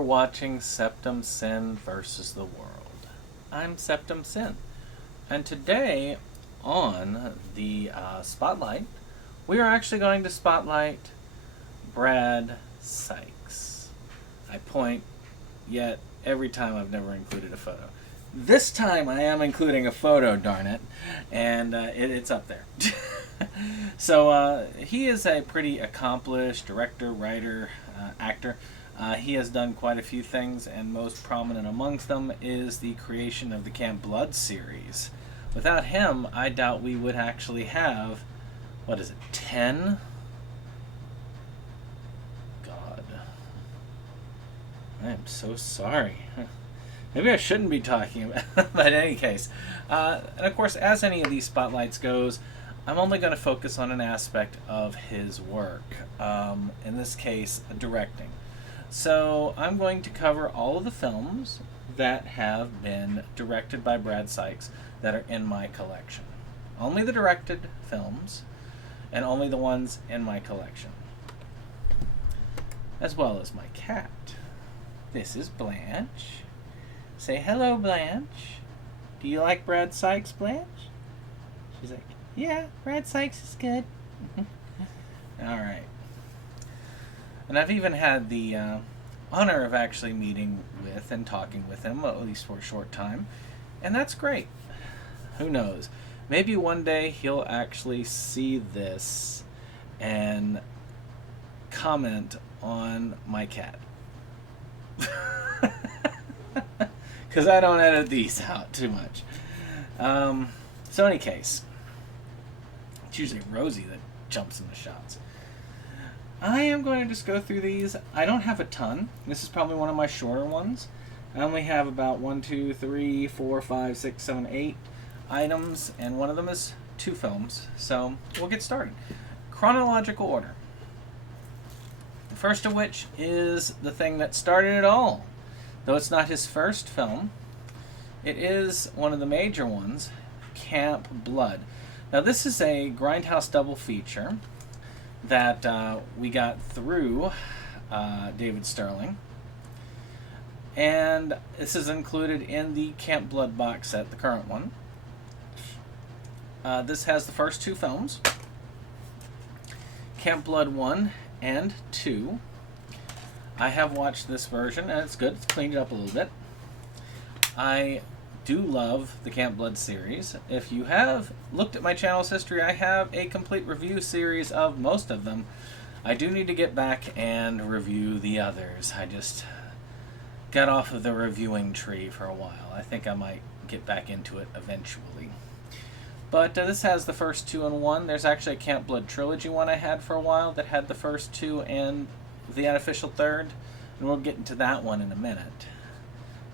You're watching SeptumSin versus the world. I'm SeptumSin, and today on the Spotlight, we are actually going to spotlight Brad Sykes. I point, yet every time I've never included a photo. This time I am including a photo, darn it, and it's up there. So he is a pretty accomplished director, writer, actor. He has done quite a few things, and most prominent amongst them is the creation of the Camp Blood series. Without him, I doubt we would actually have, 10? God. I am so sorry. Maybe I shouldn't be talking about it, but in any case. And of course, as any of these spotlights goes, I'm only going to focus on an aspect of his work. In this case, directing. So I'm going to cover all of the films that have been directed by Brad Sykes that are in my collection. Only the directed films, and only the ones in my collection. As well as my cat. This is Blanche. Say hello, Blanche. Do you like Brad Sykes, Blanche? She's like, yeah, Brad Sykes is good. Alright. And I've even had the honor of actually meeting with and talking with him, at least for a short time. And that's great. Who knows? Maybe one day he'll actually see this and comment on my cat. Because I don't edit these out too much. So in any case, it's usually Rosie that jumps in the shots. I am going to just go through these. I don't have a ton. This is probably one of my shorter ones. I only have about 1, 2, 3, 4, 5, 6, 7, 8 items, and one of them is 2 films. So we'll get started. Chronological order. The first of which is the thing that started it all. Though it's not his first film, it is one of the major ones, Camp Blood. Now this is a Grindhouse double feature that we got through David Sterling. And this is included in the Camp Blood box set, the current one. This has the first 2 films, Camp Blood 1 and 2. I have watched this version, and it's good. It's cleaned it up a little bit. I do love the Camp Blood series. If you have looked at my channel's history, I have a complete review series of most of them. I do need to get back and review the others. I just got off of the reviewing tree for a while. I think I might get back into it eventually. But this has the first 2 in one. There's actually a Camp Blood trilogy one I had for a while that had the first 2 and the unofficial 3rd, and we'll get into that one in a minute.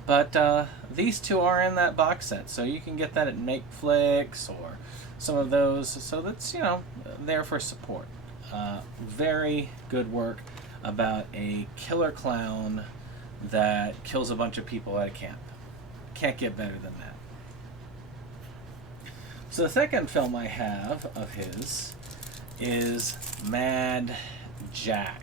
But these 2 are in that box set, so you can get that at MakeFlix or some of those. So that's, there for support. Very good work about a killer clown that kills a bunch of people at a camp. Can't get better than that. So the second film I have of his is Mad Jack.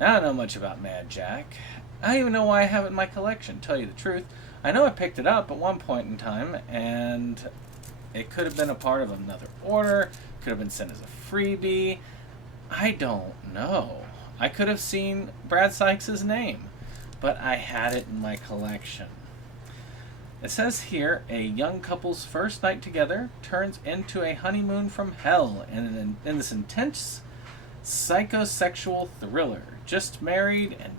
Now, I don't know much about Mad Jack. I don't even know why I have it in my collection, to tell you the truth. I know I picked it up at one point in time, and it could have been a part of another order, could have been sent as a freebie. I don't know. I could have seen Brad Sykes' name, but I had it in my collection. It says here, a young couple's first night together turns into a honeymoon from hell in this intense psychosexual thriller. Just married and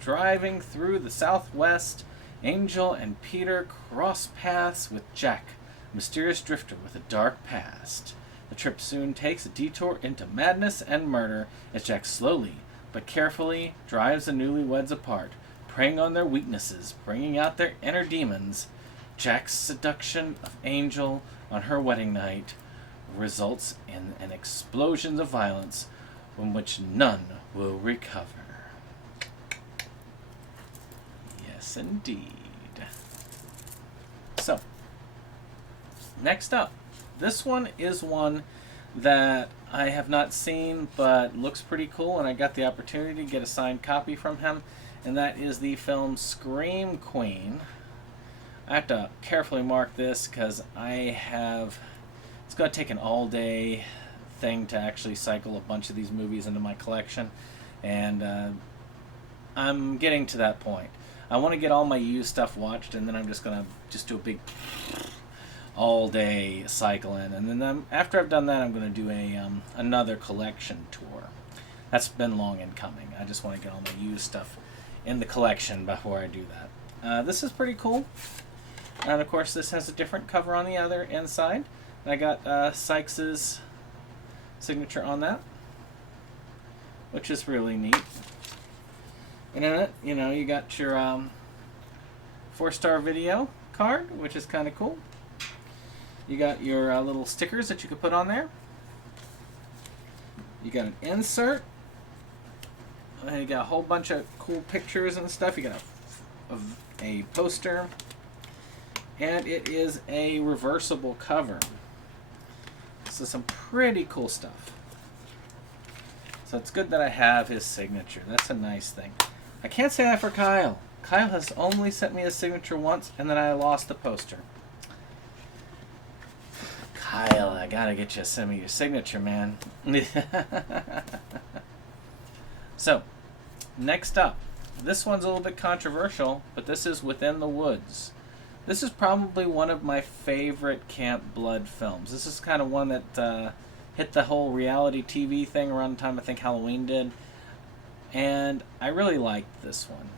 driving through the Southwest, Angel and Peter cross paths with Jack, a mysterious drifter with a dark past. The trip soon takes a detour into madness and murder as Jack slowly but carefully drives the newlyweds apart, preying on their weaknesses, bringing out their inner demons. Jack's seduction of Angel on her wedding night results in an explosion of violence from which none will recover. Yes, indeed. So, next up, this one is one that I have not seen, but looks pretty cool, and I got the opportunity to get a signed copy from him, and that is the film Scream Queen. I have to carefully mark this because it's going to take an all-day thing to actually cycle a bunch of these movies into my collection, and I'm getting to that point. I want to get all my used stuff watched, and then I'm just going to do a big all-day cycle in, and then after I've done that, I'm going to do another collection tour. That's been long in coming. I just want to get all my used stuff in the collection before I do that. This is pretty cool. And of course, this has a different cover on the other inside. I got Sykes' signature on that, which is really neat. And in it, you got your 4-star video card, which is kind of cool. You got your little stickers that you could put on there. You got an insert. You got a whole bunch of cool pictures and stuff. You got a poster. And it is a reversible cover. So some pretty cool stuff. So it's good that I have his signature. That's a nice thing. I can't say that for Kyle. Kyle has only sent me his signature once, and then I lost the poster. Kyle, I gotta get you to send me your signature, man. So, next up. This one's a little bit controversial, but this is Within the Woods. This is probably one of my favorite Camp Blood films. This is kind of one that hit the whole reality TV thing around the time I think Halloween did. And I really liked this one.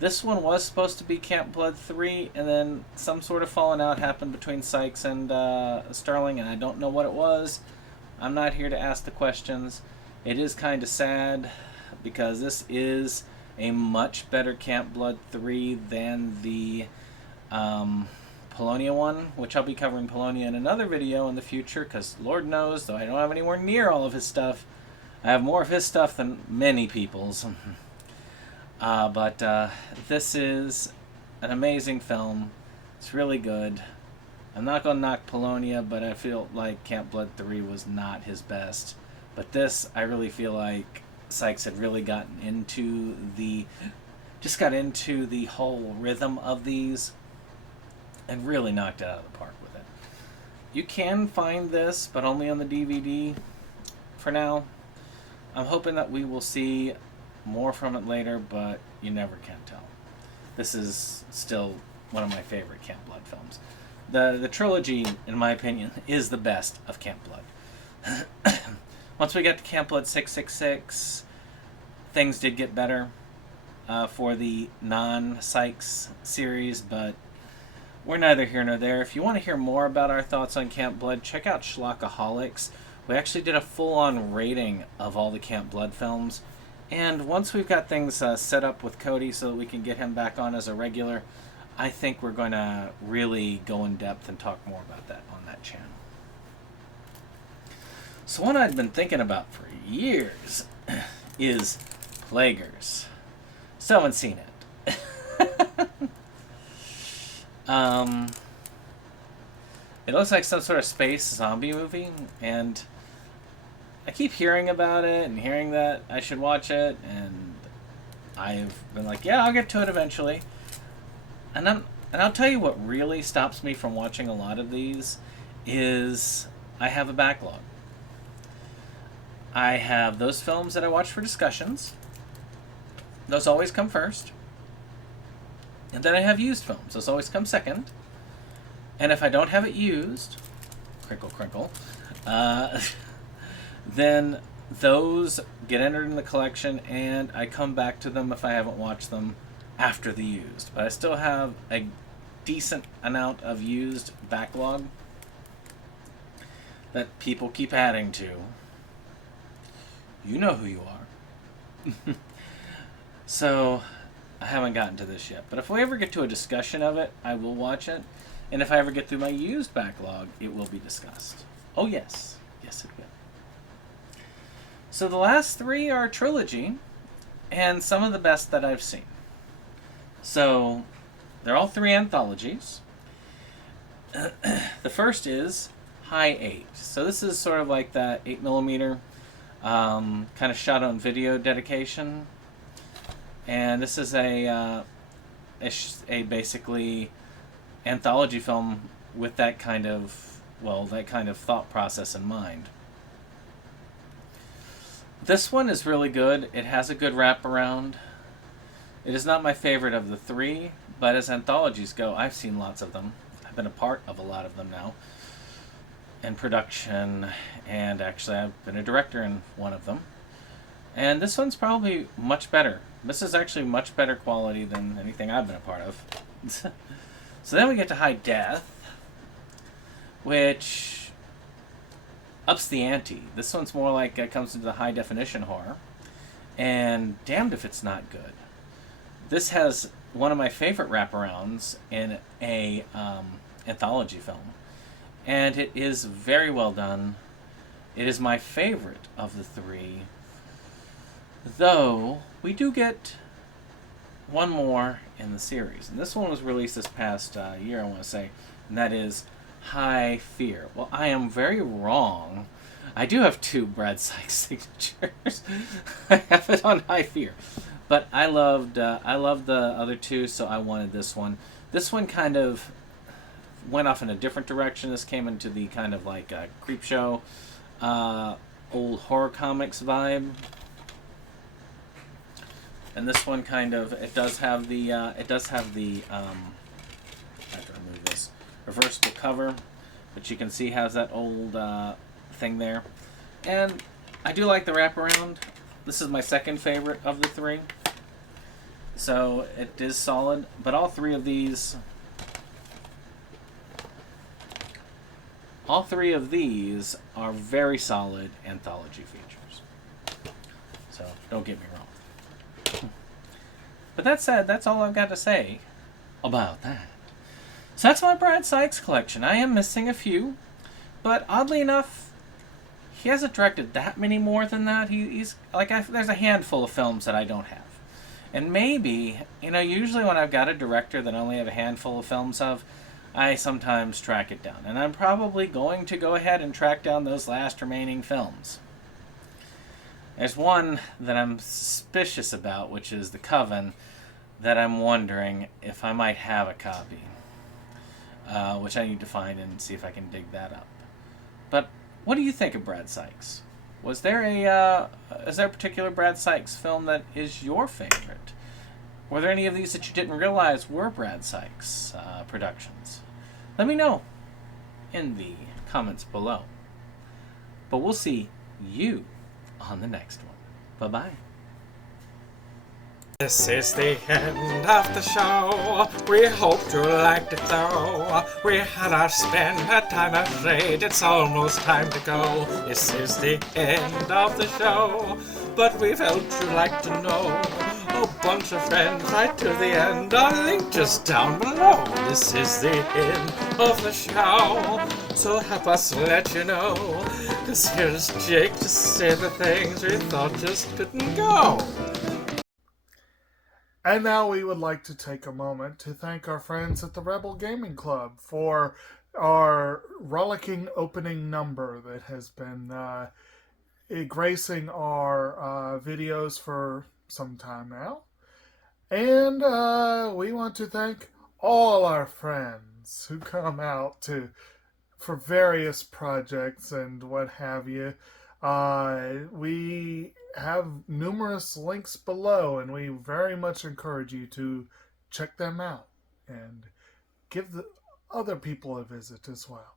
This one was supposed to be Camp Blood 3, and then some sort of falling out happened between Sykes and Sterling, and I don't know what it was. I'm not here to ask the questions. It is kind of sad, because this is a much better Camp Blood 3 than the Polonia one, which I'll be covering Polonia in another video in the future, because Lord knows, though I don't have anywhere near all of his stuff, I have more of his stuff than many people's. But this is an amazing film. It's really good. I'm not going to knock Polonia, but I feel like Camp Blood 3 was not his best. But this, I really feel like Sykes had really gotten into the whole rhythm of these and really knocked it out of the park with it. You can find this, but only on the DVD for now. I'm hoping that we will see more from it later, but you never can tell. This is still one of my favorite Camp Blood films. The trilogy, in my opinion, is the best of Camp Blood. Once we got to Camp Blood 666, things did get better for the non-Sykes series, but we're neither here nor there. If you want to hear more about our thoughts on Camp Blood, check out Schlockaholics. We actually did a full-on rating of all the Camp Blood films. And once we've got things set up with Cody so that we can get him back on as a regular, I think we're going to really go in depth and talk more about that on that channel. So one I've been thinking about for years is Plaguers. Still haven't seen it. It looks like some sort of space zombie movie, and I keep hearing about it and hearing that I should watch it, and I've been like, yeah, I'll get to it eventually. And I'll tell you what really stops me from watching a lot of these is I have a backlog. I have those films that I watch for discussions. Those always come first. And then I have used films. Those always come second. And if I don't have it used, crinkle, crinkle, then those get entered in the collection, and I come back to them if I haven't watched them after the used. But I still have a decent amount of used backlog that people keep adding to. You know who you are. So, I haven't gotten to this yet. But if we ever get to a discussion of it, I will watch it. And if I ever get through my used backlog, it will be discussed. Oh, yes. Yes, it will. So the last three are trilogy, and some of the best that I've seen. So, they're all three anthologies. The first is High 8. So this is sort of like that 8mm kind of shot on video dedication. And this is a basically anthology film with that kind of, well, that kind of thought process in mind. This one is really good. It has a good wraparound. It is not my favorite of the three, but as anthologies go, I've seen lots of them. I've been a part of a lot of them now in production, and actually I've been a director in one of them. And this one's probably much better. This is actually much better quality than anything I've been a part of. So then we get to High Death, which ups the ante. This one's more like it comes into the high definition horror, and damned if it's not good. This has one of my favorite wraparounds in a anthology film, and it is very well done. It is my favorite of the three, though we do get one more in the series, and this one was released this past year, I want to say, and that is High Fear. Well, I am very wrong. I do have two Brad Sykes signatures. I have it on High Fear, but I loved the other two, so I wanted this one. This one kind of went off in a different direction. This came into the kind of like creep show, old horror comics vibe. And this one kind of, it does have the I have to remove this, reversible cover, which you can see has that old thing there. And I do like the wraparound. This is my second favorite of the three. So it is solid, but all three of these are very solid anthology features. So don't get me wrong. But that said, that's all I've got to say about that. So that's my Brad Sykes collection. I am missing a few, but oddly enough, he hasn't directed that many more than that. He's like, there's a handful of films that I don't have. And maybe, usually when I've got a director that I only have a handful of films of, I sometimes track it down. And I'm probably going to go ahead and track down those last remaining films. There's one that I'm suspicious about, which is The Coven, that I'm wondering if I might have a copy, which I need to find and see if I can dig that up. But what do you think of Brad Sykes? Is there a particular Brad Sykes film that is your favorite? Were there any of these that you didn't realize were Brad Sykes productions? Let me know in the comments below. But we'll see you on the next one. Bye-bye. This is the end of the show. We hope you liked it though. We had our spin, a time afraid. It's almost time to go. This is the end of the show, but we felt you'd like to know. A bunch of friends right to the end. Our link just down below. This is the end of the show, so help us let you know. 'Cause here's Jake to say the things we thought just couldn't go. And now we would like to take a moment to thank our friends at the Rebel Gaming Club for our rollicking opening number that has been gracing our videos for some time now. And we want to thank all our friends who come out for various projects and what have you. We have numerous links below, and we very much encourage you to check them out and give the other people a visit as well.